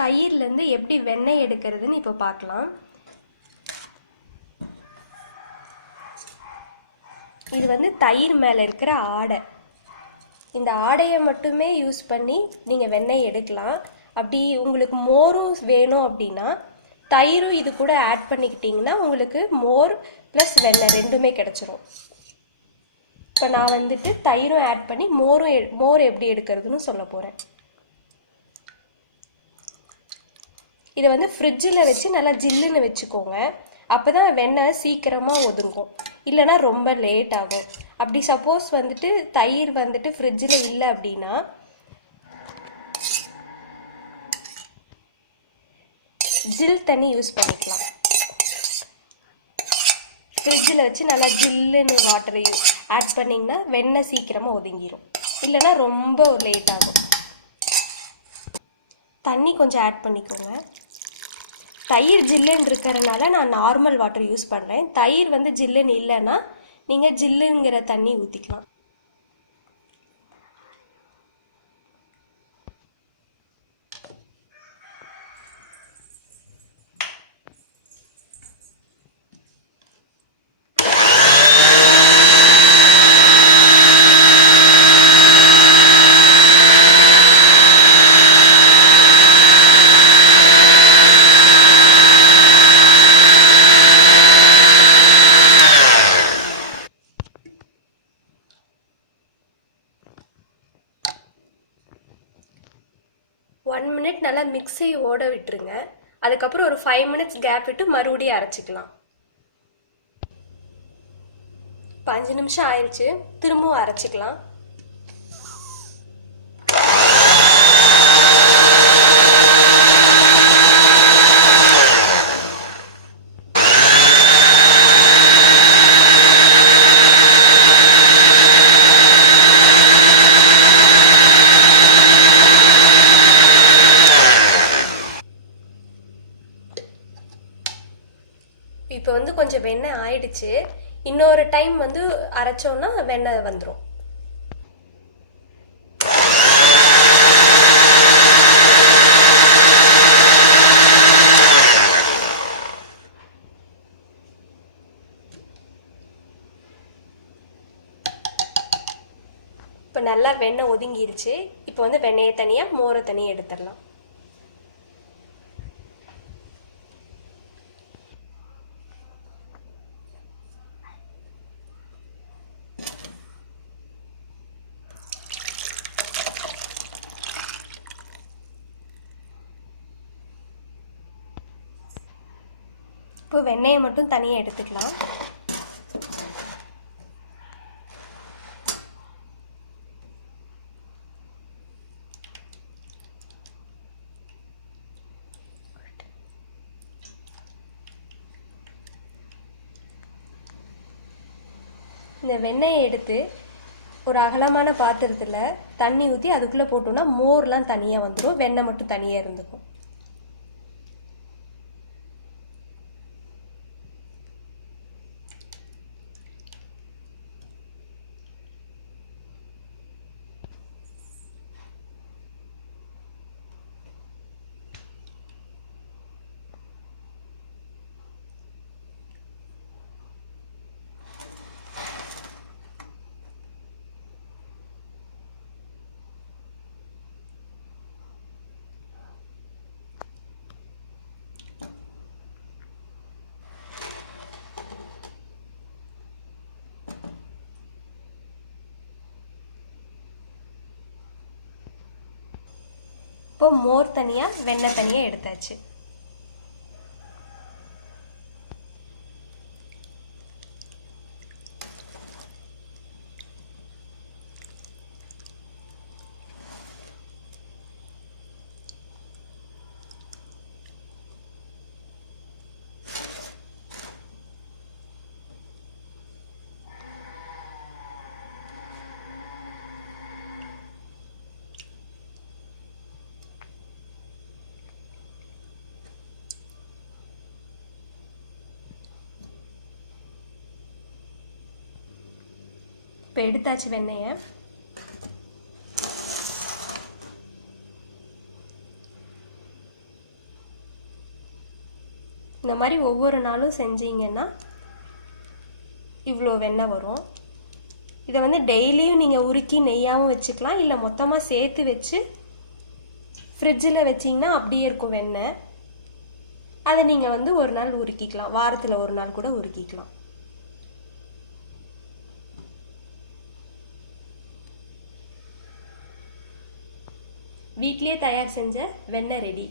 தயிர்லேருந்து எப்படி வெண்ணெய் எடுக்கிறதுன்னு இப்போ பார்க்கலாம். இது வந்து தயிர் மேலே இருக்கிற ஆடை. இந்த ஆடையை மட்டுமே யூஸ் பண்ணி நீங்கள் வெண்ணெய் எடுக்கலாம். அப்படி உங்களுக்கு மோரும் வேணும் அப்படின்னா தயிரும் இது கூட ஆட் பண்ணிக்கிட்டிங்கன்னா உங்களுக்கு மோர் ப்ளஸ் வெண்ணெய் ரெண்டுமே கிடச்சிரும். இப்போ நான் வந்துட்டு தயிரும் ஆட் பண்ணி மோரும் மோர் எப்படி எடுக்கிறதுன்னு சொல்ல போகிறேன் இதை வந்து ஃப்ரிட்ஜில் வச்சு நல்லா ஜில்லுன்னு வச்சுக்கோங்க. அப்போ தான் வெண்ணெய் சீக்கிரமாக ஒதுங்கும். இல்லைன்னா ரொம்ப லேட் ஆகும். அப்படி சப்போஸ் வந்துட்டு தயிர் வந்துட்டு ஃப்ரிட்ஜில் இல்லை அப்படின்னா ஜில் தண்ணி யூஸ் பண்ணிக்கலாம். ஃப்ரிட்ஜில் வச்சு நல்லா ஜில்லுன்னு வாட்டரை ஆட் பண்ணிங்கன்னா வெண்ணெய் சீக்கிரமாக ஒதுங்கிரும். இல்லைன்னா ரொம்ப லேட் ஆகும். தண்ணி கொஞ்சம் ஆட் பண்ணிக்கோங்க. தயிர் ஜில்லுன்னு இருக்கிறனால நான் நார்மல் வாட்டர் யூஸ் பண்ணுறேன் தயிர் வந்து ஜில்லுன்னு இல்லைன்னா நீங்கள் ஜில்லுங்கிற தண்ணி ஊற்றிக்கலாம் ஒன் மினிட் நல்லா மிக்ஸி ஓட விட்டுருங்க. அதுக்கப்புறம் ஒரு ஃபைவ் மினிட்ஸ் கேப் விட்டு மறுபடியும் அரைச்சிக்கலாம். இப்போ அஞ்சு நிமிஷம் ஆயிடுச்சு திரும்பவும் அரைச்சிக்கலாம். இப்போ வந்து கொஞ்சம் வெண்ணெய் ஆயிடுச்சு. இன்னொரு டைம் வந்து அரைச்சோன்னா வெண்ணெய் வந்துடும் இப்போ நல்லா வெண்ணெய் ஒதுங்கிருச்சு. இப்போ வந்து வெண்ணெயை தனியாக மோரை தனியாக எடுத்துடலாம். கப்பு வெண்ணெயை மட்டும் தனியாக எடுத்துக்கலாம். இந்த வெண்ணெயை எடுத்து ஒரு அகலமான பாத்திரத்தில் தண்ணி ஊற்றி அதுக்குள்ளே போட்டோம்னா மோர்லாம் தனியாக வந்துடும் வெண்ணெய் மட்டும் தனியாக இருந்துக்கும். இப்போ மோர் தனியாக வெண்ணெய் தனியாக எடுத்தாச்சு. இப்போ எடுத்தாச்சு வெண்ணெயை. இந்த மாதிரி ஒவ்வொரு நாளும் செஞ்சீங்கன்னா இவ்வளோ வெண்ணெய் வரும். இதை வந்து டெய்லியும் நீங்கள் உருக்கி நெய்யாகவும் வச்சுக்கலாம். இல்லை மொத்தமாக சேர்த்து வச்சு ஃப்ரிட்ஜில் வச்சிங்கன்னா அப்படியே இருக்கும் வெண்ணெய் அதை நீங்கள் வந்து ஒரு நாள் உருக்கிக்கலாம். வாரத்தில் ஒரு நாள் கூட உருக்கிக்கலாம். வீட்லேயே தயார் செஞ்ச வெண்ணெய் ரெடி